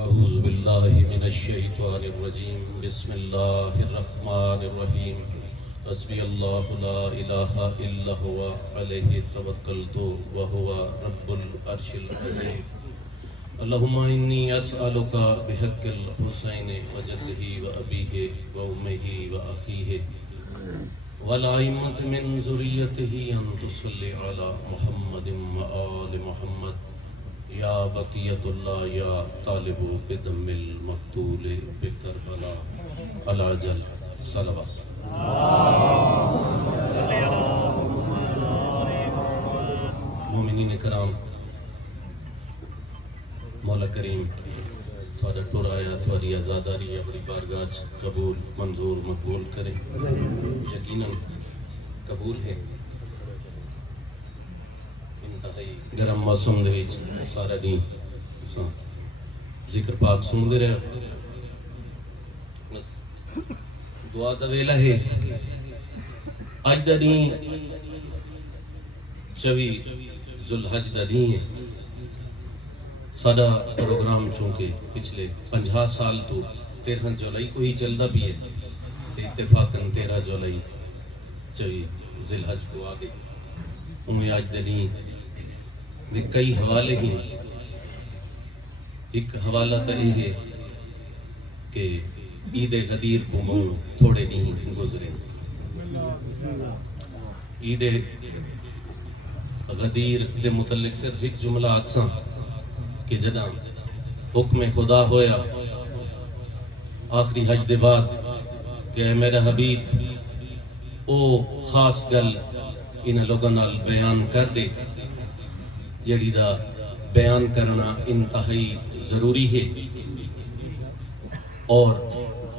اعوذ باللہ من الشیطان الرجیم بسم اللہ الرحمن الرحیم حسبی اللہ لا الہ الا ہوا علیہ توکلت وہو رب العرش العظیم اللہم انی اسألک بحق الحسین وجدہ وابیہ وامہ واخیہ والائمۃ من ذریتہ ان تصلی علی محمد وآل محمد یا بقیت اللہ یا طالب بدم المقتول بکربلا العجل صلوات مومنین کرام، مولا کریم تھوڑا ٹورایا تھوڑی آزاداری اپنی بارگاہ قبول منظور مقبول کرے، یقیناً قبول ہے۔ گرم موسم دے وچ سارا دن ذکر پاک سنتے رہے، دعا دا ویلا ہے۔ اج دا دن 24 ذوالحج دا دن ہے۔ سارا پروگرام چونکہ پچھلے 50 سال تو 13 جولائی کو ہی چلتا بھی ہے، اتفاقاً 13 جولائی 24 ذوالحج کو آ گئی۔ انہیں آج دا دن دے کئی حوالے ہیں۔ ایک حوالہ تو یہ ہے کہ عید غدیر کو موں تھوڑے دن گزرے۔ عید غدیر دے متعلق صرف ایک جملہ اکساں کہ جداں حکم خدا ہویا آخری حج دے بعد کہ اے میرا حبیب او خاص گل انہاں لوگاں نال بیان کر دے، جڑی دا بیان کرنا انتہائی ضروری ہے، اور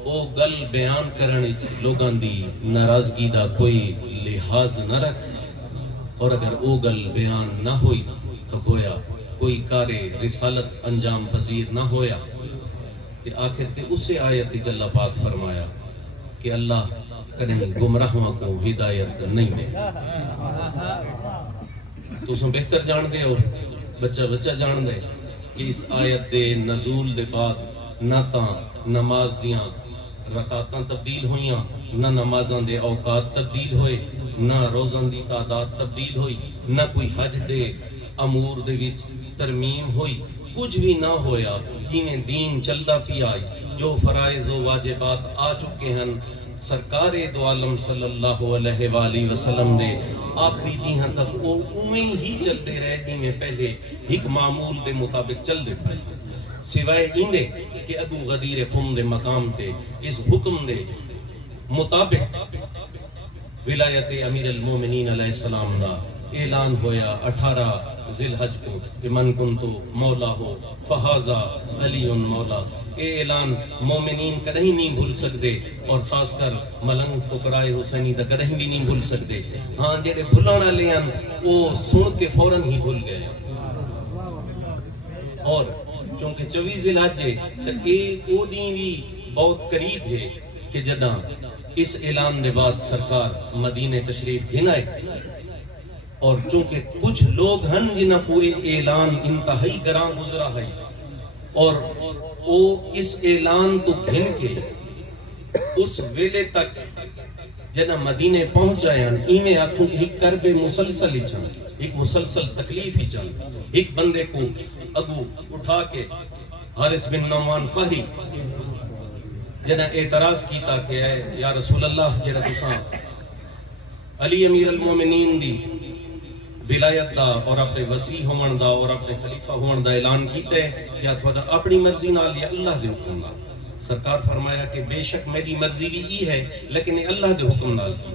او گل بیان کرنے لوگاں دی ناراضگی دا کوئی لحاظ نہ رکھ، اور اگر او گل بیان نہ ہوئی تو گویا کوئی کار رسالت انجام پذیر نہ ہویا۔ کہ آخر تے اسے آیت جل پاک فرمایا کہ اللہ کہیں گمراہوں کو ہدایت نہیں دے۔ تو سن بہتر جان دے اور بچہ جان دے کہ اس آیت دے نزول دے بعد نہ تاں نماز دیاں رکعتاں تبدیل ہوئیاں، نہ نمازاں دے اوقات تبدیل ہوئے، نہ روزاں دی تعداد تبدیل ہوئی، نہ کوئی حج دے امور دے وچ ترمیم ہوئی، کچھ بھی نہ ہویا۔ جنہیں دین چلتا پیا، جو فرائض و واجبات آ چکے ہیں، سرکار دو عالم صلی اللہ علیہ وآلہ وسلم دے آخری دیہاں تک وہ اویں ہی چلتے رہے جی میں پہلے ایک معمول دے مطابق چل دے پائے، سوائے اندے کہ اگو غدیر خم دے مقام تے اس حکم دے مطابق ولایت امیر المومنین علیہ السلام دا اعلان ہویا 18 ذوالحج کو کہ من کنتو مولا ہو فہذا علی مولا۔ اے اعلان مومنین کدہیں نہیں بھول سکتے، اور خاص کر ملنگ فقرائے حسینی دا کدہیں بھی نہیں بھول سکتے۔ ہاں جڑے بھلان والے ہیں وہ سن کے فوراً ہی بھول گئے، اور چونکہ 24 ذوالحج ہے تو ایک وہ دن بھی بہت قریب ہے کہ جداں اس اعلان دے بعد سرکار مدینے تشریف گھنائے، اور چونکہ کچھ لوگ ہیں جنہاں کو اعلان انتہائی گراں گزرا ہے، اور وہ اس اعلان تو گھن کے اس ویلے تک جنہاں مدینے پہنچ جائیں ایمیں آنکھوں کی ایک کرب مسلسل ہی چاہاں، ایک مسلسل تکلیف ہی چاہاں۔ ایک بندے کو ابو اٹھا کے حارث بن نعمان فہری جنہاں اعتراض کیتا کہ اے یا رسول اللہ جنہاں تساں علی امیر المومنین دی ولایت دا اور اپنے وسیع ہون دا اور اپنے خلیفہ ہون دا اعلان کیتے کیا تھوڑا اپنی مرضی نال یا اللہ دے حکم نال؟ سرکار فرمایا کہ بے شک میری مرضی بھی ای ہے لیکن اللہ دے حکم نال کی۔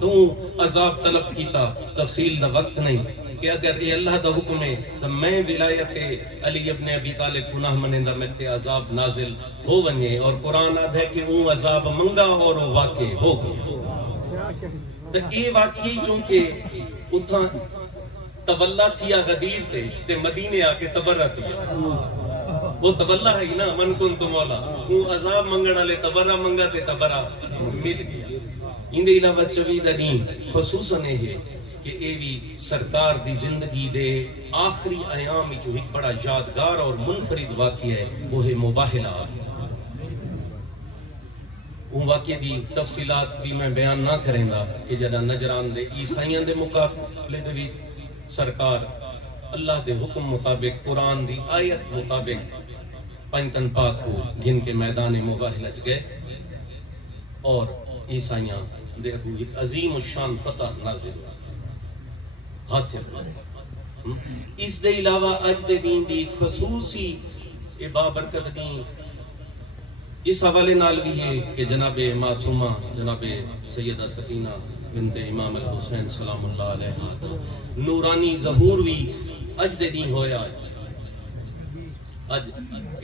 تو عذاب طلب کیتا، تفصیل دا وقت نہیں کہ اگر یہ اللہ دا حکم ہے تو میں ولایت علی ابن ابی طالب گناہ منندہ میں تے عذاب نازل ہو ونجے، اور قرآن آدھ ہے کہ اون عذاب منگا اور وہ واقع ہو گیا۔ تو یہ واقعی چونکہ اتھاں تولہ تھیا غدیر تے مدینے آکے تبرہ تھیا، وہ تولہ ہے نا من کنت مولا، وہ عذاب منگڑا لے تبرہ منگا تے تبرہ مل گیا۔ ان دے علاوہ 24 دن خصوصاً ہے کہ اے بھی سرکار دی زندگی دے آخری ایام جو ایک بڑا یادگار اور منفرد واقعہ ہے وہ ہے مباہلہ. ان واقعے دی تفصیلات بھی میں بیان نہ کریں گا کہ جدہ نجران دے عیسائیاں دے مقابلے دے بھی سرکار اللہ دے حکم مطابق قرآن دی آیت مطابق پنجتن پاک کو گن کے میدان مباہلہ گئے اور عیسائیاں دے اگو ایک عظیم الشان فتح نازل حاصل. اس دے علاوہ اج دے دین دی خصوصی بابرکت دین اس حوالے نال بھی ہے کہ جناب معصومہ جناب سیدہ سکینہ بنت امام الحسین سلام اللہ علیہ نورانی ظہور بھی اج دے دین ہویا. اج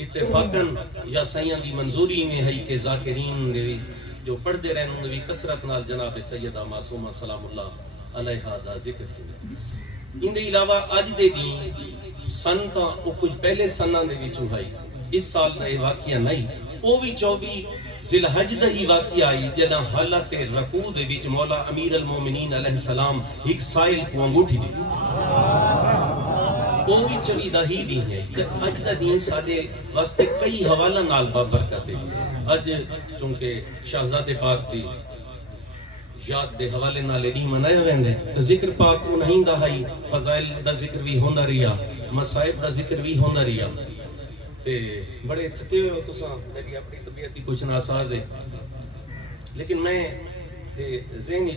اتفاقاً یا سیاں دی منظوری میں ہے کہ ذاکرین دے جو پڑھتے رہنے بھی کثرت نال جناب سیدہ معصومہ سلام اللہ علیہ دا ذکر کیا. ان دے علاوہ اج دے دین سن کا او کچھ پہلے سناں دے وچ ہوئی اس سال دا یہ واقعہ نہیں او بھی 24 ذی الحج دا ہی واقعہ آئی جدہ حالت رکوع دے وچ مولا امیر المومنین علیہ السلام ایک سائل کو انگوٹھی دی او بھی 24 دا ہی دین ہے. اج دا دین سادے واسطے کئی حوالہ نال بابرکت ہے. اج چونکہ شہزادے پاک دی یاد دے حوالے نالے نہیں منایا ویندے تو ذکر پاک کو نہیں دا ہائی فضائل دا ذکر بھی ہوندا رہیا مصائب دا ذکر بھی ہوندا رہیا. بڑے تھکے ہوئے ہو تو ساں میری اپنی طبیعت کی کچھ ناساز ہے لیکن میں ذہن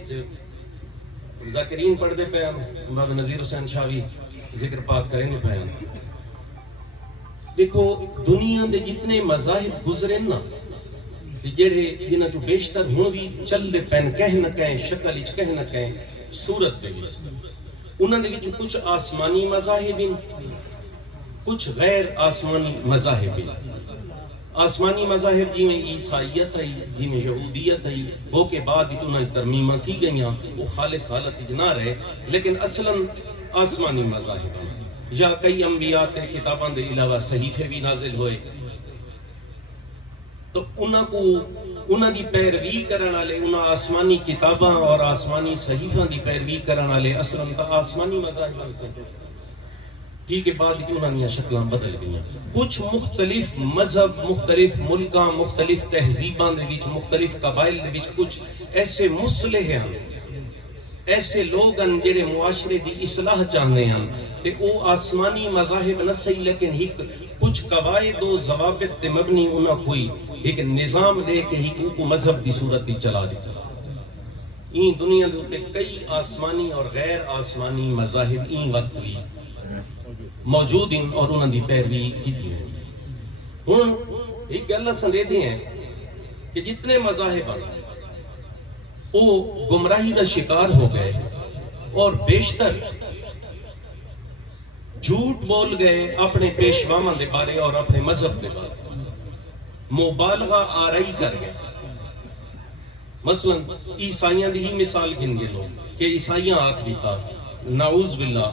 ذاکرین پڑھ دے پہ بابا نذیر حسین شاوی ذکر پاک کریں گے پہ. دیکھو دنیا دے جتنے مذاہب گزرے نا جڑے جنہ جو بیشتر ہوں بھی چل دے پین کہہ نہ کہیں شکل اچ کہہ نہ کہیں صورت دے وچ انہاں دے وچ کچھ آسمانی مذاہب ہیں کچھ غیر آسمانی مذاہب ہیں. آسمانی مذاہب جی میں عیسائیت ہے جی میں یہودیت ہے وہ کے بعد انہیں ترمیمہ تھی گئیاں وہ خالص حالت نہ رہے لیکن اصلاً آسمانی مذاہب ہیں. یا کئی انبیاء تے کتاباں دے علاوہ صحیفے بھی نازل ہوئے تو انہاں دی پیروی کرن والے انہاں آسمانی کتاباں اور آسمانی صحیفاں دی پیروی کرن والے اصلاً تا آسمانی مذاہب ہیں. ٹھیک ہے بعد کی انہوں نے شکلاں بدل گئیاں. کچھ مختلف مذہب مختلف ملکاں مختلف تہذیباں دے وچ مختلف قبائل دے وچ کچھ ایسے مصلح ہیں ایسے لوگ ہیں جڑے معاشرے دی اصلاح چاہتے ہیں تے او آسمانی مذاہب نہ صحیح لیکن ایک کچھ قواعد و ضوابط تے مبنی انہاں کوئی ایک نظام دے کے ہی کو مذہب دی صورت ہی چلا دیتا. این دنیا دے کئی آسمانی اور غیر آسمانی مذاہب این وقت بھی موجود ہیں اور انہوں نے پیروی کی تھی. ہوں ایک گل سندے ہیں کہ جتنے مذاہب ہیں وہ گمراہی کا شکار ہو گئے اور بیشتر جھوٹ بول گئے اپنے پیشواواں دے بارے اور اپنے مذہب دے بارے مبالغہ آرائی کر گئے. مثلا عیسائیاں دی ہی مثال گن گے لوگ کہ عیسائیاں آکھ دیتا نعوذ باللہ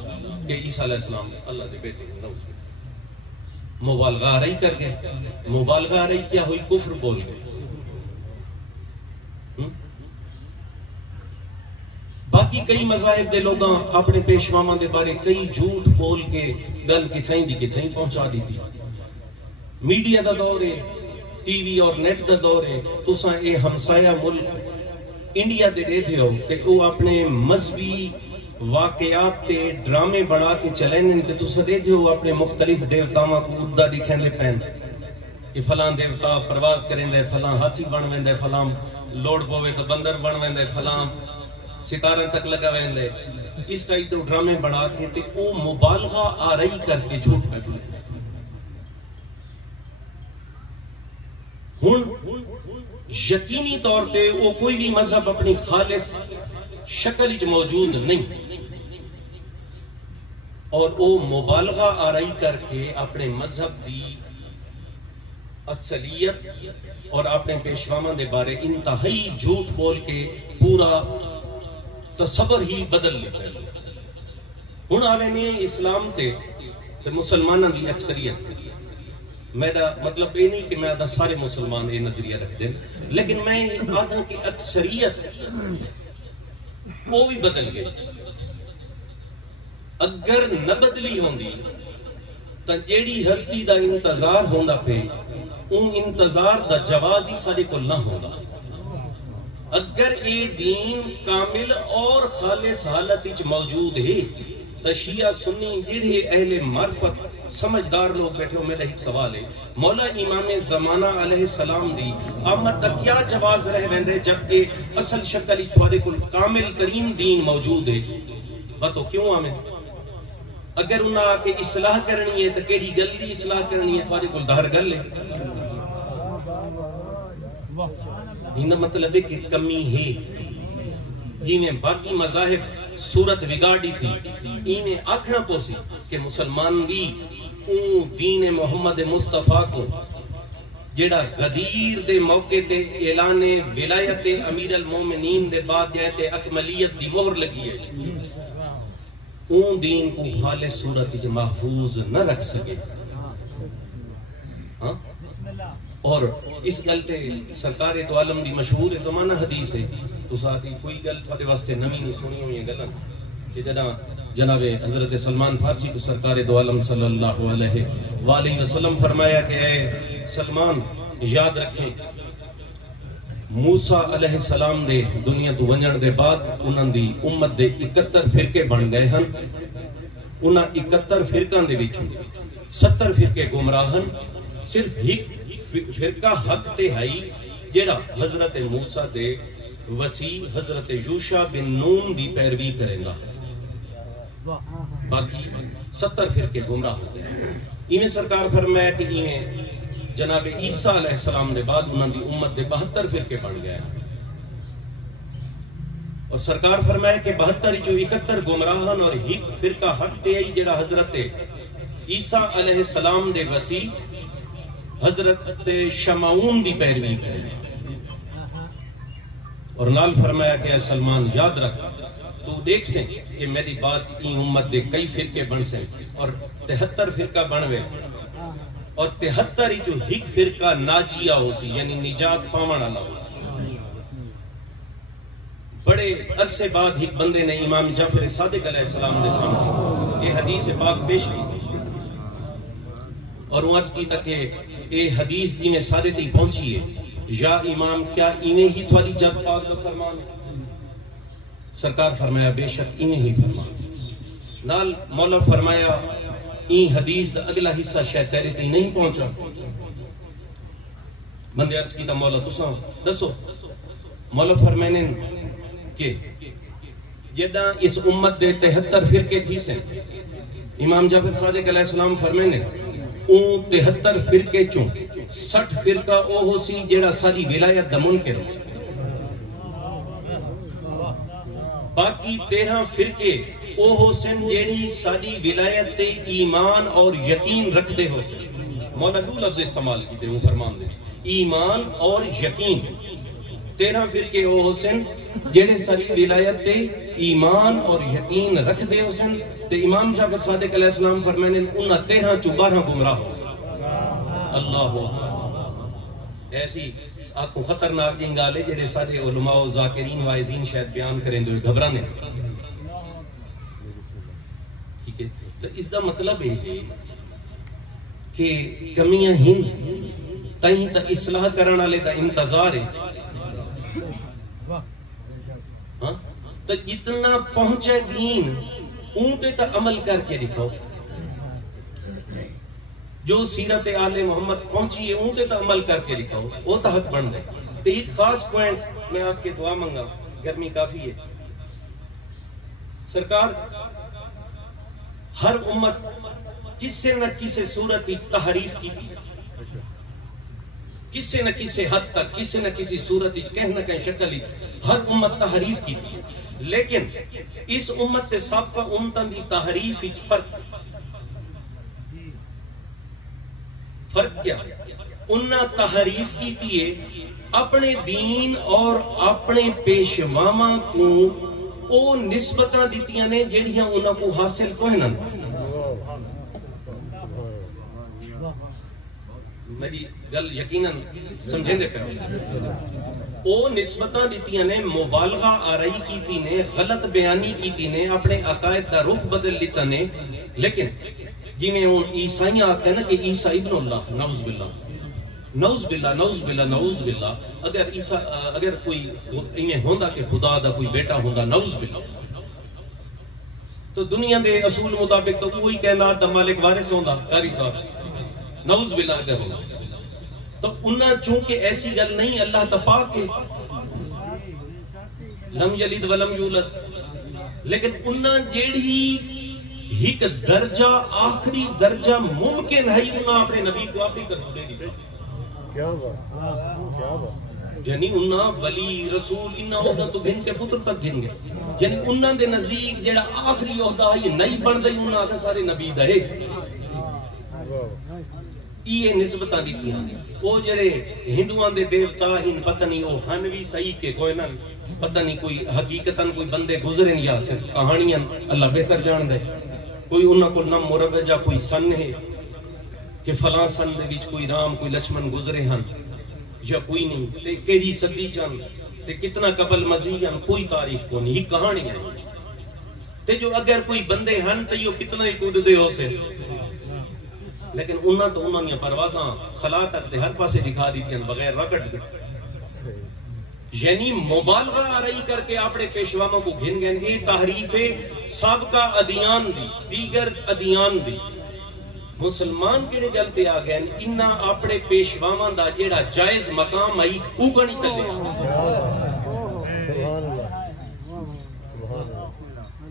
کہ عیسیٰ علیہ السلام اللہ دے بیٹے نعوذ باللہ مبالغہ آرائی کر گئے. مبالغہ آرائی کیا ہوئی کفر بول گئے. باقی کئی مذاہب دے لوگاں اپنے پیشواواں دے بارے کئی جھوٹ بول کے گل کتھائیں دی کتھائیں پہنچا دیتی. میڈیا دا دور ہے ٹی وی اور نیٹ دا دور ہے تساں اے ہمسایہ ملک انڈیا دے دے ہو کہ وہ اپنے مذہبی واقعات تے ڈرامے بڑھا کے چلیں تے تساں دے ہو اپنے مختلف دیوتاواں کو ادا دکھیں دے پین کہ فلاں دیوتا پرواز کریں دے فلاں ہاتھی بن ویندے فلاں لوڑ پوے تو بندر بن ویندے فلاں ستارہ تک لگا ویندے اس ٹائپ دے ڈرامے بڑھا کے تے او مبالغہ آرائی کر کے جھوٹ پہ جھوٹ. ہن یقینی طور تے وہ کوئی بھی مذہب اپنی خالص شکل وچ موجود نہیں اور وہ مبالغہ آرائی کر کے اپنے مذہب دی اصلیت اور اپنے پیشواواں دے بارے انتہائی جھوٹ بول کے پورا تصور ہی بدل لیتا ہے. ہن آوے نے اسلام تے مسلمانوں دی اکثریت میرا مطلب یہ نہیں کہ میں آدھا سارے مسلمان یہ نظریہ رکھ دیں لیکن میں آدھا کہ اکثریت وہ بھی بدل گئے. اگر نہ بدلی ہوندی تو جیڑی ہستی دا انتظار ہوندا پہ ان انتظار دا جواز ہی سارے کو نہ ہوندا. اگر اے دین کامل اور خالص حالت وچ موجود ہے تو شیعہ سنی جڑے اہل معرفت سمجھدار لوگ بیٹھے ہو. میرا ایک سوال ہے، مولا امام زمانہ علیہ السلام دی آمد دا کیا جواز رہ ویندے جبکہ اصل شکل تھوڑے کل کامل ترین دین موجود ہے؟ بتو کیوں آمد؟ اگر انہاں آ کے اصلاح کرنی ہے تو کیڑی گل دی اصلاح کرنی ہے؟ تھوڑے کل دھار گل ہے. یہ مطلب ہے کہ کمی ہے. جنہیں باقی مذاہب صورت بگاڑی تھی انہیں آکھنا پوسی کہ مسلمان بھی اون دین محمد مصطفیٰ کو جیڑا غدیر دے موقع تے اعلان ولایت امیر المومنین دے بعد جائے اکملیت دی مہر لگی ہے، اون دین کو خالص صورت جو محفوظ نہ رکھ سکے. اور اس گلتے سرکار تو عالم دی مشہور زمانہ حدیث ہے. تو ساتھی کوئی گل تھوڑے واسطے نمی نہیں سنی ہوئی گل کہ جناب حضرت سلمان فارسی کو سرکار دو عالم صلی اللہ علیہ وآلہ وسلم فرمایا کہ اے سلمان یاد رکھیں موسیٰ علیہ السلام دے دنیا تو ونجن دے بعد انہاں دی امت دے 71 فرقے بن گئے ہن. انہاں 71 فرقان دے وچوں 70 فرقے گمراہن، صرف ایک فرقہ حق تے ہائی جیڑا حضرت موسیٰ دے وسیع حضرت یوشع بن نون دی پیروی کریں گا. باقی 70 فرقے گمراہ ہو گئے. انہیں سرکار فرمایا کہ انہیں جناب عیسیٰ علیہ السلام دے بعد انہوں دی امت دے 72 فرقے بن گئے. اور سرکار فرمایا کہ 72 جو 71 گمراہن اور ایک فرقہ حق تے آئی جڑا حضرت عیسیٰ علیہ السلام دے وسیع حضرت شمعون دی پیروی کریں. اور نال فرمایا کہ اے سلمان یاد رکھ تو دیکھ سے کہ میری بات این امت دے کئی فرقے بن سے اور 73 فرقہ بنوے سے اور 73 جو ایک فرقہ ناجیہ ہو سی یعنی نجات پاون والا ہو سی. بڑے عرصے بعد ایک بندے نے امام جعفر صادق علیہ السلام دے سامنے یہ حدیث پاک پیش کی اور وہ عرض کی تک کہ اے حدیث جی میں سارے تی پہنچی ہے یا امام کیا انہیں ہی تھوڑی جد پاک لو فرمان؟ سرکار فرمایا بے شک انہیں ہی فرمان. نال مولا فرمایا این حدیث دا اگلا حصہ شاید تیرے تی نہیں پہنچا. بندے عرض کی تا مولا تساں دسو. مولا فرمانے کہ جدہ اس امت دے 73 فرقے تھی سے امام جعفر صادق علیہ السلام فرمانے اون 73 فرقے چوں 60 فرقہ او ہو سی جیڑا ساری ولایت دا منکر ہو سی. باقی 13 فرقے او ہو سن جیڑی ساری ولایت تے ایمان اور یقین رکھ دے ہو سی. مولا دو لفظ استعمال کی دے وہ فرمان دے ایمان اور یقین. 13 فرقے او ہو سن جیڑے ساری ولایت تے ایمان اور یقین رکھ دے ہو سن تے امام جعفر صادق علیہ السلام فرمانے انہاں 13 چوں 12 گمراہ ہو. اللہ ایسی آنکھوں خطرناک دیں گالے جڑے سارے علماء و ذاکرین وائزین شاید بیان کریں دو گھبرانے. ٹھیک ہے تو اس دا مطلب ہے کہ کمیاں ہن تائیں تا اصلاح کرنا لے تا انتظار ہے. تو جتنا پہنچے دین اون تے تا عمل کر کے دکھاؤ. جو سیرت آل محمد پہنچی ہے اون تے تا عمل کر کے دکھاؤ وہ تا حق بن دے. تو ایک خاص پوائنٹ میں آپ کے دعا منگا، گرمی کافی ہے. سرکار ہر امت کسی نہ کسی صورت تحریف کی تھی، کسی نہ کسی حد تک کسی نہ کسی صورت کہیں نہ کہیں شکل ہر امت تحریف کی تھی. لیکن اس امت سے سابقہ امتن دی تحریف فرق کیا؟ انہاں تحریف کی تھی اپنے دین اور اپنے پیشواما کو او نسبتاں دیتیاں نے جڑیاں انہاں کو حاصل کوئی نہ. میری گل یقیناً سمجھیں دے پہ او نسبتاں دیتیاں نے مبالغہ آرائی کیتی نے غلط بیانی کیتی نے اپنے عقائد دا رخ بدل لیتا نے لیکن جی میں ہوں عیسائیاں آکھتے ہیں نا کہ عیسیٰ ابن اللہ نعوذ باللہ نعوذ باللہ نعوذ باللہ نعوذ باللہ اگر کوئی انہیں ہوندہ کہ خدا دا کوئی بیٹا ہوندہ نعوذ باللہ تو دنیا دے اصول مطابق تو کوئی کائنات دا مالک وارث ہوندہ قاری صاحب نعوذ باللہ اگر ہوندہ تو انہاں چونکہ ایسی گل نہیں اللہ تپا کے لم یلد ولم یولد لیکن انہاں جیڑی ایک درجہ آخری درجہ ممکن ہے انہاں اپنے نبی کو اپنی کر دے دی کیا بات یعنی انہاں ولی رسول انہاں عہدہ تو گھن کے پتر تک گھن گئے یعنی انہاں دے نزدیک جیڑا آخری عہدہ یہ نہیں بن دئی انہاں آگے سارے نبی دہے یہ نسبتاں دیتی ہیں وہ جڑے ہندوان دے دیوتا ہن پتہ نہیں وہ ہنوی صحیح کے کوئی نہ پتہ نہیں کوئی حقیقتاً کوئی بندے گزریں یا صرف کہانیاں اللہ بہتر جان دے کوئی انہاں کو نم مروجہ کوئی سن ہے کہ فلاں سن دے بیچ کوئی رام کوئی لچمن گزرے ہن یا کوئی نہیں تے کیڑی صدی چن تے کتنا قبل مزید ہن کوئی تاریخ کو نہیں یہ کہانی ہے تے جو اگر کوئی بندے ہن تے یہ کتنا ہی کود دے ہو سے لیکن انہاں تو انہاں نے پروازاں خلا تک دے ہر پاسے دکھا دی تھیں بغیر رکٹ دے یعنی مبالغہ آرائی کر کے اپنے پیشوانوں کو گھن گئن اے تحریف سابقہ ادیان دی دیگر ادیان دی مسلمان کے لئے گلتے آگئے انہاں اپنے پیشوانوں دا جیڑا جائز مقام آئی اوگنی تلے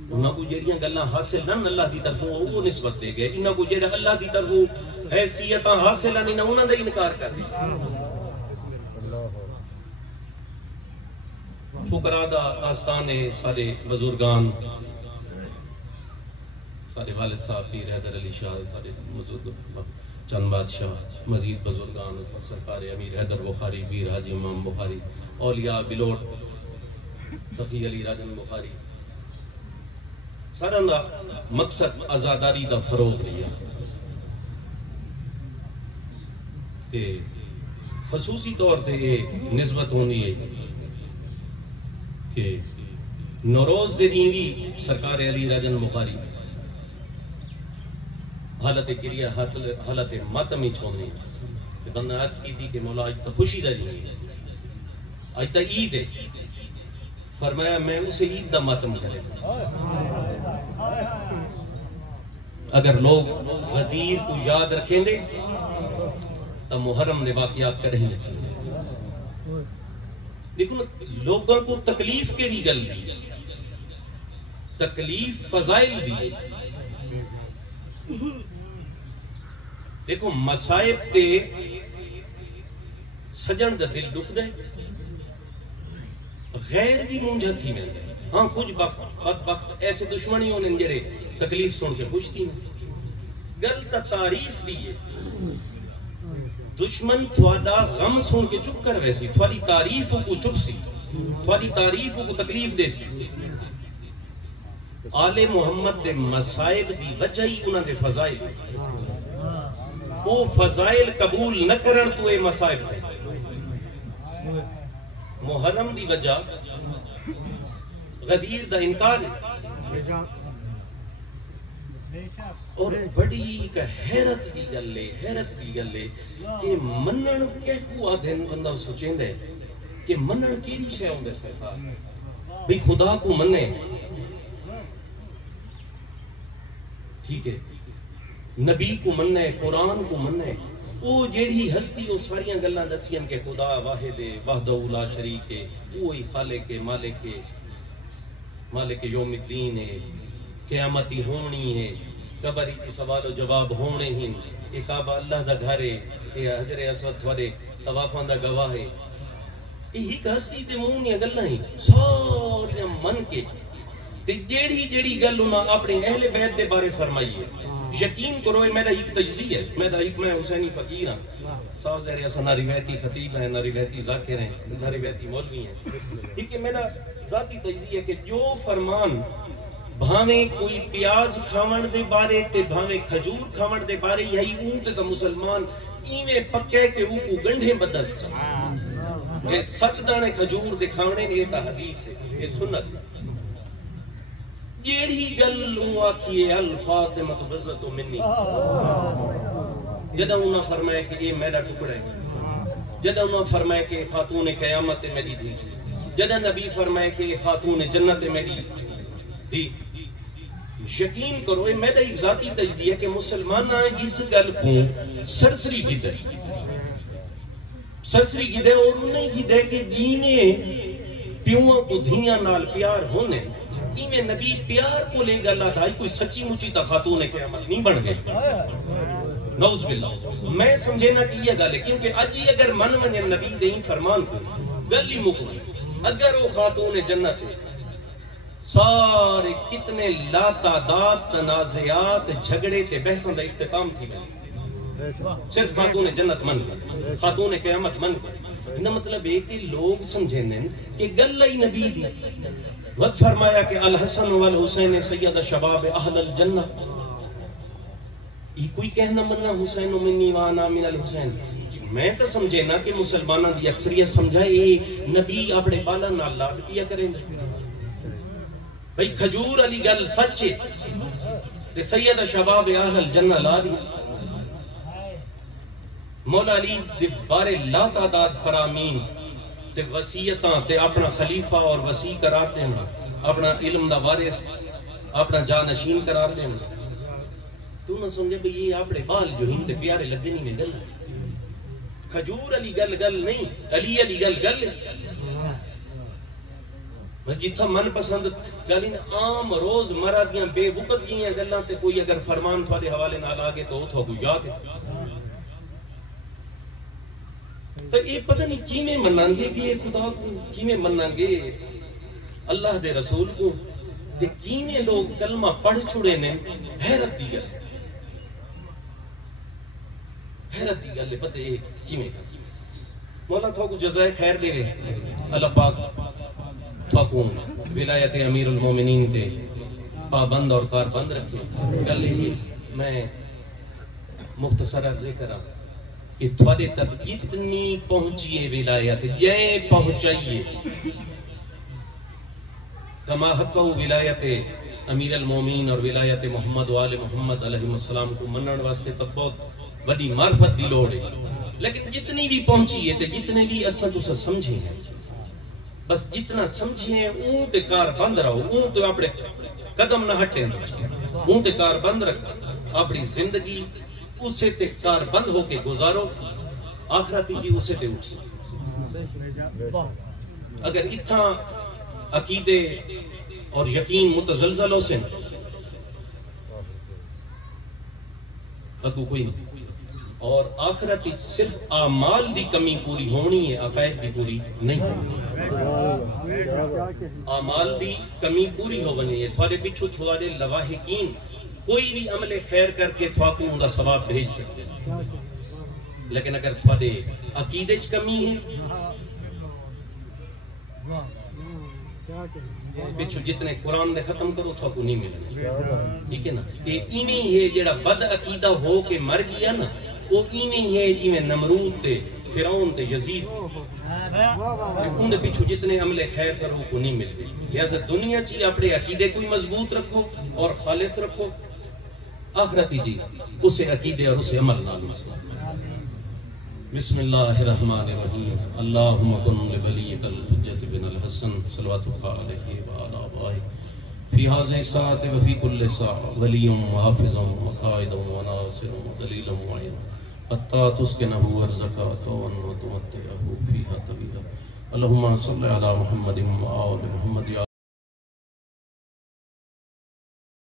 انہاں کو جیڑیاں گلہ حاصل نہ اللہ دی طرفوں وہ نسبت دے گئے انہاں کو جیڑا اللہ دی طرفوں حیثیتاں حاصل نہیں انہاں دا انکار کر دی فقراء دا آستان سارے بزرگان سارے والد صاحب پیر حیدر علی شاہ سارے بزرگ چند بادشاہ مزید بزرگان سرکار امیر حیدر بخاری پیر حاجی امام بخاری اولیاء بلوٹ سخی علی راجن بخاری سارا دا مقصد آزاداری دا فروغ رہا کہ خصوصی طور تے یہ نسبت ہونی ہے کہ نوروز دے دینوی سرکار علی راجن بخاری حالت گریہ حالت ماتمی چھوڑنی کہ بندہ عرض کی تھی کہ مولا آج تا خوشی دا نہیں آج تا عید ہے فرمایا میں اسے عید دا ماتم کرے اگر لوگ غدیر کو یاد رکھیں دے تو محرم نے واقعات کریں گے لیکن لوگوں کو تکلیف کے لیے گل دی تکلیف فضائل دی دیکھو مسائب تے سجن دا دل دکھ دے غیر بھی مونجھا تھی میں ہاں کچھ بدبخت ایسے دشمنی ہونے جڑے تکلیف سن کے پوچھتی ہیں گلتا تعریف دیئے دشمن تھوڑا غم سن کے چپ کر ویسی تھوڑی تعریفوں کو چپ سی تھوڑی تعریفوں کو تکلیف دے سی آل محمد دے مسائب دی وجہ ہی انہاں دے فضائل وہ فضائل قبول نہ کرن تو اے مسائب دے محرم دی وجہ غدیر دا انکار اور بڑی ایک حیرت کی گلے کہ منن کہہ کو آدھن بندہ سوچیں دے کہ منن کیڑی شے ہوندے سرکار بھی خدا کو منے ٹھیک ہے نبی کو مننے قرآن کو مننے وہ جیڑی ہستی وہ ساریاں گلاں دسیاں کہ خدا واحد ہے وحدہ لا شریک ہے وہی خالق ہے مالک یوم الدین ہے قیامتی ہونی ہے قبر کی سوال و جواب ہونے ہی یہ کعبہ اللہ دا گھر ہے یہ حجر اسود تھوڑے طوافاں دا گواہ ہے یہ ایک ہستی تے مونیاں گلاں ہی ساریاں من کے تے جیڑی گل انہاں اپنے اہل بیت دے بارے فرمائی ہے یقین کرو میرا ایک تجزیہ ہے میں حسینی فقیر ہاں صاحب زہر ایسا نہ روایتی خطیب ہیں نہ روایتی ذاکر ہیں نہ روایتی مولوی ہیں لیکن میرا ذاتی تجزیہ ہے کہ جو فرمان بھاویں کوئی پیاز کھاون دے بارے تے بھاویں کھجور کھاون دے بارے یہی اونٹ تا مسلمان ایویں پکے کہ اوکو گنڈے بدس کہ 7 دانے کھجور دکھاونے یہ تا حدیث ہے، یہ سنت جیڑی گل آکھیے الفاطمۃ بضعۃ منی، جدہ انہوں نے فرمایا کہ یہ میرا ٹکڑا ہے، جدہ انہوں نے فرمایا کہ خاتون قیامت میری تھی، جدہ نبی فرمایا کہ خاتون جنت میری تھی، یقین کرو یہ میرا ایک ذاتی تجزیہ کہ مسلمان اس گل کو سرسری کی دے اور انہیں کی دے کہ دینے پیووں کو دھیاں نال پیار ہونے میں نبی پیار کو لے گا اللہ تھا کوئی سچی مچی تا خاتون قیامت نہیں بن گئی، نعوذ باللہ۔ میں سمجھے نہ کہ یہ گل ہے کیونکہ اجی اگر من منے نبی دیں فرمان کو گل ہی مکمل، اگر وہ خاتون جنت ہے سارے کتنے لا تعداد تنازعات جھگڑے تے بحثاں دا اختتام تھی گئے، صرف خاتون جنت من گئے، خاتون قیامت من گئے۔ انہا مطلب ہے کہ لوگ سمجھیں کہ گل ہی نبی دی وقت فرمایا کہ الحسن والحسین سید شباب اہل الجنہ، یہ کوئی کہنا مننا حسین منی وانا من الحسین، میں تو سمجھے نا کہ مسلمانہ دی اکثریت سمجھائے نبی اپنے بالا نال لاد پیا کریں بھئی کھجور علی گل سچے تے سید شباب اہل الجنہ لا دی، مولا علی دے بارے لا تعداد فرامین تے وسیعتاں تے اپنا خلیفہ اور وسیع قرار دینا، اپنا علم دا وارث اپنا جانشین قرار دینا، تو نہ سمجھے بھئی یہ اپنے بال جو ہی تے پیارے لگنی میں گل کھجور علی گل گل نہیں، علی علی گل گل جتھا من پسند گلیں عام روز مرہ دیاں بے وقت گئیاں گلاں تے کوئی اگر فرمان تھوڑے حوالے نال آگے تو اتھو کو یاد ہے تو یہ پتہ نہیں کیمیں منان گے کہ یہ خدا کو کیمیں منان گے اللہ دے رسول کو تے کیمیں لوگ کلمہ پڑھ چھوڑے نے، حیرت دی گل حیرت دی گل پتہ یہ کیمیں مولا تھو کو جزائے خیر دے گئے، اللہ پاک تھوکوں ولایت امیر المومنین تے پابند اور کاربند رکھے۔ گل ہی میں مختصرہ ذکر کہ تھوڑے تک اتنی پہنچیے ولایت یہ پہنچائیے کما حقہ ولایت امیر المومنین اور ولایت محمد و آل محمد علیہ السلام کو منن واسطے تک بہت بڑی معرفت دی لوڑ ہے، لیکن جتنی بھی پہنچیے تے جتنے بھی اساں تساں سمجھیں ہیں بس جتنا سمجھیں اون تے کار بند رہو، اون تے اپنے قدم نہ ہٹیں، اون تے کار بند رکھو، اپنی زندگی اسے تے کار بند ہو کے گزارو، آخرتی جی اسے تے اٹھ۔ اگر اتنا عقیدے اور یقین متزلزل ہو سے اگو کوئی نہیں، اور آخرت صرف اعمال دی کمی پوری ہونی ہے، عقائد دی پوری نہیں ہونی، اعمال دی کمی پوری ہو بنی ہے۔ تھوڑے پچھو تھوڑے لواحقین کوئی بھی عمل خیر کر کے تھوڑے ان کا ثواب بھیج سکتے ہیں، لیکن اگر تھوڑے عقیدے چ کمی ہے پچھو جتنے قرآن دے ختم کرو تھوڑے کو نہیں ملنے، ٹھیک ہے نا؟ یہ ایویں ہے جڑا بد عقیدہ ہو کے مر گیا نا، وہ ایویں ہے جویں نمرود تے فرعون تے یزید، ان دے پیچھے جتنے عمل خیر کرو کو نہیں ملتے۔ لہذا دنیا چی اپنے عقیدے کوئی مضبوط رکھو اور خالص رکھو، آخرتی جی اسے عقیدے اور اسے عمل نال بسم اللہ الرحمن الرحیم اللہم کن لولیک الحجت بن الحسن صلوات اللہ علیہ وآلہ آبائہ فی حاضر الساعت وفی کل ساعت ولی وحافظ وقائد وناصر ودلیل معین حتی تسکنہ ورزکات وتمتعہ فیہا طویلا اللہم صلی علی محمد وآل محمد